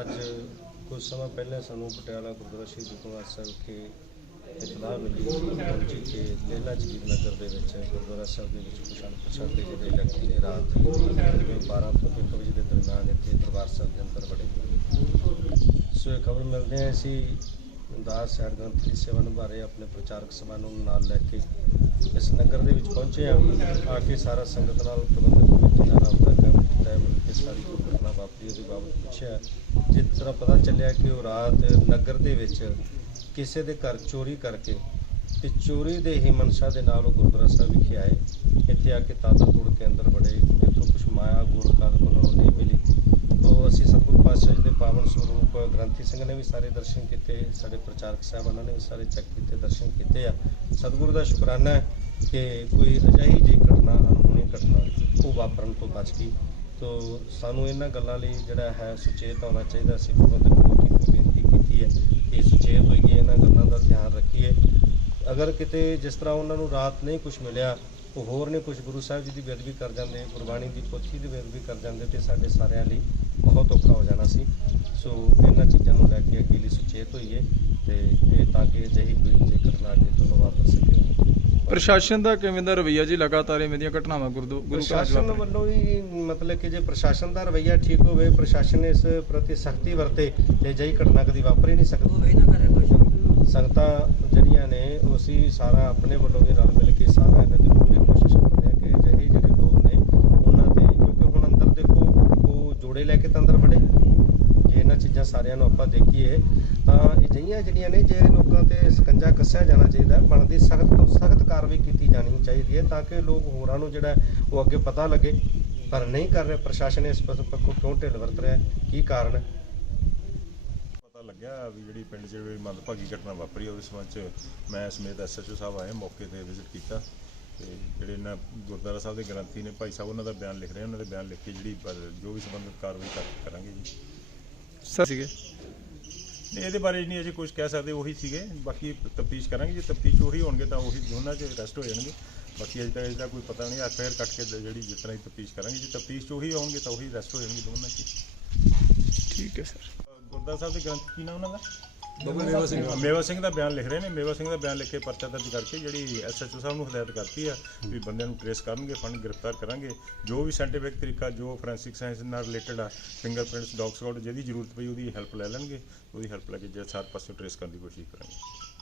ਅੱਜ ਕੁਝ ਸਮਾਂ ਪਹਿਲਾਂ ਸਾਨੂੰ ਪਟਿਆਲਾ ਗੁਰਦੁਆਰਾ ਸ਼੍ਰੀ ਕੁਮਾਰ ਸਾਹਿਬ ਵਿਖੇ ਇਤਲਾਹ ਮਿਲੀ ਪਹੁੰਚੀ ਕਿ ਲੇਲਾ ਜਗੀਰ ਨਗਰ ਦੇ ਵਿੱਚ ਗੁਰਦੁਆਰਾ ਸਾਹਿਬ ਦੇ ਵਿੱਚ ਕੁਸ਼ਾਨ ਪ੍ਰਸ਼ਾਦ ਦੇ ਜਿਹੜੇ ਵਿਅਕਤੀ ਨੇ। ਰਾਤ ਤਕਰੀਬਨ 12 ਤੋਂ 1 ਵਜੇ ਦੇ ਦਰਮਿਆਨ ਇੱਥੇ ਦਰਬਾਰ ਸਾਹਿਬ ਦੇ ਅੰਦਰ ਵੜੇ। ਸੋ ਇਹ ਖਬਰ ਮਿਲਦੇ ਹਾਂ ਅਸੀਂ ਦਾਸ ਸਾਹਿਬ ਗ੍ਰੰਥੀ ਦੀ ਸੇਵਾ ਨਿਭਾ ਰਹੇ ਆਪਣੇ ਪ੍ਰਚਾਰਕ ਸਭਾ ਨੂੰ ਨਾਲ ਲੈ ਕੇ ਇਸ ਨਗਰ ਦੇ ਵਿੱਚ ਪਹੁੰਚੇ ਹਾਂ। ਆ ਕੇ ਸਾਰਾ ਸੰਗਤ ਨਾਲ ਪ੍ਰਬੰਧਕ ਕਮੇਟੀ ਨਾਲ ਰਾਬਤਾ ਕਾਇਮ ਕੀਤਾ ਮਿਲ ਕੇ ਸਾਰੀ ਜੋ ਘਟਨਾ ਵਾਪਰੀ। ਉਹਦੇ ਬਾਬਤ ਪੁੱਛਿਆ ਜਿਸ ਤਰ੍ਹਾਂ ਪਤਾ ਚੱਲਿਆ ਕਿ ਉਹ ਰਾਤ ਨਗਰ ਦੇ ਵਿੱਚ ਕਿਸੇ ਦੇ ਘਰ ਚੋਰੀ ਕਰਕੇ ਤੇ ਚੋਰੀ ਦੇ ਹੀ ਮਨਸ਼ਾ ਦੇ ਨਾਲ ਉਹ ਗੁਰਦੁਆਰਾ ਸਾਹਿਬ ਵਿਖੇ ਆਏ, ਇੱਥੇ ਆ ਕੇ ਤਾਲਾ ਤੋੜ ਕੇ ਅੰਦਰ ਵੜੇ, ਇੱਥੋਂ ਕੁਛ ਮਾਇਆ, ਗੋਲ ਕਾਦ ਉਹਨਾਂ ਨਹੀਂ ਮਿਲੀ। ਤੋ ਅਸੀਂ ਸਤਿਗੁਰੂ ਪਾਤਸ਼ਾਹ ਜੀ ਦੇ ਪਾਵਨ ਸਰੂਪ ਗ੍ਰੰਥੀ ਸਿੰਘ ਨੇ ਵੀ ਸਾਰੇ ਦਰਸ਼ਨ ਕੀਤੇ, ਸਾਡੇ ਪ੍ਰਚਾਰਕ ਸਾਹਿਬ ਉਹਨਾਂ ਨੇ ਵੀ ਸਾਰੇ ਚੈੱਕ ਕੀਤੇ, ਦਰਸ਼ਨ ਕੀਤੇ ਆ। ਸਤਿਗੁਰੂ ਦਾ ਸ਼ੁਕਰਾਨਾ ਹੈ ਕਿ ਕੋਈ ਅਜਿਹੀ ਜਿਹੀ ਘਟਨਾ, ਅਣਹੋਣੀ ਘਟਨਾ ਉਹ ਵਾਪਰਨ ਤੋਂ ਬਚ ਗਈ। ਤੋ ਸਾਨੂੰ ਇਹਨਾਂ ਗੱਲਾਂ ਲਈ ਜਿਹੜਾ ਹੈ ਸੁਚੇਤ ਹੋਣਾ ਚਾਹੀਦਾ। ਸੀ ਪ੍ਰਬੰਧਕ ਕਮੇਟੀ ਨੂੰ ਬੇਨਤੀ ਕੀਤੀ ਹੈ ਕਿ ਸੁਚੇਤ ਹੋਈਏ, ਇਹਨਾਂ ਗੱਲਾਂ ਦਾ ਧਿਆਨ ਰੱਖੀਏ। ਅਗਰ ਕਿਤੇ ਜਿਸ ਤਰ੍ਹਾਂ ਉਹਨਾਂ ਨੂੰ ਰਾਤ ਨਹੀਂ ਕੁਝ ਮਿਲਿਆ, ਉਹ ਹੋਰ ਨੇ ਕੁਝ ਗੁਰੂ ਸਾਹਿਬ ਜੀ ਦੀ ਬੇਅਦਬੀ ਕਰ ਜਾਂਦੇ, ਗੁਰਬਾਣੀ ਦੀ ਪੋਥੀ ਦੀ ਬੇਅਦਬੀ ਕਰ ਜਾਂਦੇ, ਤੇ ਸਾਡੇ ਸਾਰਿਆਂ ਲਈ ਬਹੁਤ ਔਖਾ ਹੋ ਜਾਣਾ ਸੀ। ਸੋ ਇਹਨਾਂ ਚੀਜ਼ਾਂ ਨੂੰ ਲੈ ਕੇ ਅੱਗੇ ਲਈ ਸੁਚੇਤ ਹੋਈਏ ਤੇ ਇਹ ਤਾਂ ਕਿ ਅਜਿਹੀ ਕੋਈ ਜੇ ਘਟਨਾ ਅੱਗੇ ਤੋਂ ਪ੍ਰਸ਼ਾਸਨ ਦਾ ਕਿਵੇਂ ਦਾ ਰਵੱਈਆ ਜੀ ਲਗਾਤਾਰ ਇਵੇਂ ਦੀਆਂ ਘਟਨਾਵਾਂ ਗੁਰਦੁ ਗੁਰੂ ਘਰਾਂ ਪ੍ਰਸ਼ਾਸਨ ਵੱਲੋਂ ਵੀ ਮਤਲਬ ਕਿ ਜੇ ਪ੍ਰਸ਼ਾਸਨ ਦਾ ਰਵੱਈਆ ਠੀਕ ਹੋਵੇ ਪ੍ਰਸ਼ਾਸਨ ਇਸ ਪ੍ਰਤੀ ਸਖਤੀ ਵਰਤੇ ਤੇ ਅਜਿਹੀ ਘਟਨਾ ਕਦੀ ਵਾਪਰ ਹੀ ਨਹੀਂ ਸਕਦੀ। ਸੰਗਤਾਂ ਜਿਹੜੀਆਂ ਨੇ ਉਹ ਅਸੀਂ ਸਾਰਾ ਆਪਣੇ ਵੱਲੋਂ ਵੀ ਰਲ ਮਿਲ ਕੇ ਸਾਰਾ ਇਹਨਾਂ ਦੀ ਪੂਰੀ ਕੋਸ਼ਿਸ਼ ਕਰਦੇ ਆ ਕਿ ਅਜਿਹੇ ਜਿਹੜੇ ਲੋਕ ਨੇ ਉਹਨਾਂ ਤੇ ਕਿਉਂਕਿ ਹੁਣ ਅੰਦਰ ਦੇਖੋ ਉਹ ਜੋੜੇ ਲੈ ਕੇ ਤਾਂ ਅੰਦਰ ਵੜੇ। ਜੇ ਇਹਨਾਂ ਚੀਜ਼ਾਂ ਸਾਰਿਆਂ ਨੂੰ ਆਪਾਂ ਦੇਖੀਏ, ਤਾਂ ਅਜਿਹੀਆਂ ਜਿਹੜੀਆਂ ਨੇ ਜੇ ਲੋਕਾਂ ਤੇ ਸਕੰਜਾ ਕੱਸਿਆ ਜਾਣਾ ਚਾਹੀਦਾ, ਬਣਦੀ ਸਖਤ ਤੋਂ ਸਖਤ ਕਾਰਵਾਈ ਕੀਤੀ ਜਾਣੀ ਚਾਹੀਦੀ ਹੈ ਤਾਂ ਕਿ ਲੋਕ ਹੋਰਾਂ ਨੂੰ ਜਿਹੜਾ ਉਹ ਅੱਗੇ ਪਤਾ ਲੱਗੇ। ਪਰ ਨਹੀਂ ਕਰ ਰਿਹਾ ਪ੍ਰਸ਼ਾਸਨ ਇਸ ਪੱਖੋਂ ਕਿਉਂ ਢਿੱਲ ਵਰਤ ਰਿਹਾ ਕੀ ਕਾਰਨ ਹੈ? ਪਤਾ ਲੱਗਿਆ ਵੀ ਜਿਹੜੀ ਪਿੰਡ 'ਚ ਜਿਹੜੀ ਮੰਦਭਾਗੀ ਘਟਨਾ ਵਾਪਰੀ, ਉਹਦੇ ਸੰਬੰਧ 'ਚ ਮੈਂ ਸਮੇਤ ਐਸਐਚਓ ਸਾਹਿਬ ਆਏ, ਮੌਕੇ ਤੇ ਵਿਜ਼ਿਟ ਕੀਤਾ। ਤੇ ਜਿਹੜੇ ਇਹਨਾਂ ਗੁਰਦੁਆਰਾ ਸਾਹਿਬ ਦੇ ਗ੍ਰੰਥੀ ਨੇ, ਭਾਈ ਸਾਹਿਬ, ਉਹਨਾਂ ਦਾ ਬਿਆਨ ਲਿਖ ਰਹੇ ਉਹਨਾਂ ਦੇ ਬਿਆਨ ਲਿਖ ਕੇ ਜਿਹੜੀ ਜੋ ਵੀ ਸੰਬੰਧਿਤ ਕਾਰਵਾਈ ਕਰਾਂਗੇ ਜੀ। ਸਰ ਸੀਗੇ? ਨਹੀਂ, ਇਹਦੇ ਬਾਰੇ ਨਹੀਂ ਅਜੇ ਕੁਝ ਕਹਿ ਸਕਦੇ ਉਹੀ ਸੀਗੇ। ਬਾਕੀ ਤਫਤੀਸ਼ ਕਰਾਂਗੇ ਜੇ ਤਫਤੀਸ਼ ਉਹੀ ਹੋਣਗੇ ਤਾਂ ਉਹੀ ਦੋਨਾਂ 'ਚ ਅਰੈਸਟ ਹੋ ਜਾਣਗੇ। ਬਾਕੀ ਅਜੇ ਤੱਕ ਇਹਦਾ ਕੋਈ ਪਤਾ ਨਹੀਂ ਐਫਆਈਆਰ ਕੱਟ ਕੇ ਜਿਹੜੀ ਜਿਸ ਤਰ੍ਹਾਂ ਹੀ ਤਫਤੀਸ਼ ਕਰਾਂਗੇ। ਜੇ ਤਫਤੀਸ਼ 'ਚ ਉਹੀ ਹੋਣਗੇ ਤਾਂ ਉਹੀ ਅਰੈਸਟ ਹੋ ਜਾਣਗੇ ਦੋਨਾਂ 'ਚ। ਠੀਕ ਹੈ ਸਰ। ਗੁਰਦਾਸ ਸਾਹਿਬ ਦੇ ਗ੍ਰੰਥ ਕੀ ਨਾਮ ਉਹਨਾਂ ਦਾ? ਮੇਵਾ ਸਿੰਘ ਮੇਵਾ ਸਿੰਘ ਦਾ ਬਿਆਨ ਲਿਖ ਰਹੇ ਨੇ। ਮੇਵਾ ਸਿੰਘ ਦਾ ਬਿਆਨ ਲਿਖ ਕੇ ਪਰਚਾ ਦਰਜ ਕਰਕੇ ਜਿਹੜੀ ਐਸਐਚਓ ਸਾਹਿਬ ਨੂੰ ਹਦਾਇਤ ਕਰਤੀ ਆ ਵੀ ਬੰਦਿਆਂ ਨੂੰ ਟ੍ਰੇਸ ਕਰਨਗੇ, ਫੰਡ ਗ੍ਰਿਫਤਾਰ ਕਰਾਂਗੇ। ਜੋ ਵੀ ਸਾਇੰਟੀਫਿਕ ਤਰੀਕਾ, ਜੋ ਫੋਰੈਂਸਿਕ ਸਾਇੰਸ ਨਾਲ ਰਿਲੇਟਡ ਆ ਫਿੰਗਰਪ੍ਰਿੰਟਸ ਡੌਗ ਸਕਾਊਟ ਜਿਹਦੀ ਜ਼ਰੂਰਤ ਪਈ ਉਹਦੀ ਹੈਲਪ ਲੈ ਲੈਣਗੇ। ਉਹਦੀ ਹੈਲਪ ਲੈ ਕੇ ਜੇ ਸਾਰੇ ਪਾਸੇ ਟ੍ਰੇਸ ਕਰਨ ਦੀ ਕੋਸ਼ਿਸ਼ ਕਰਾਂਗੇ।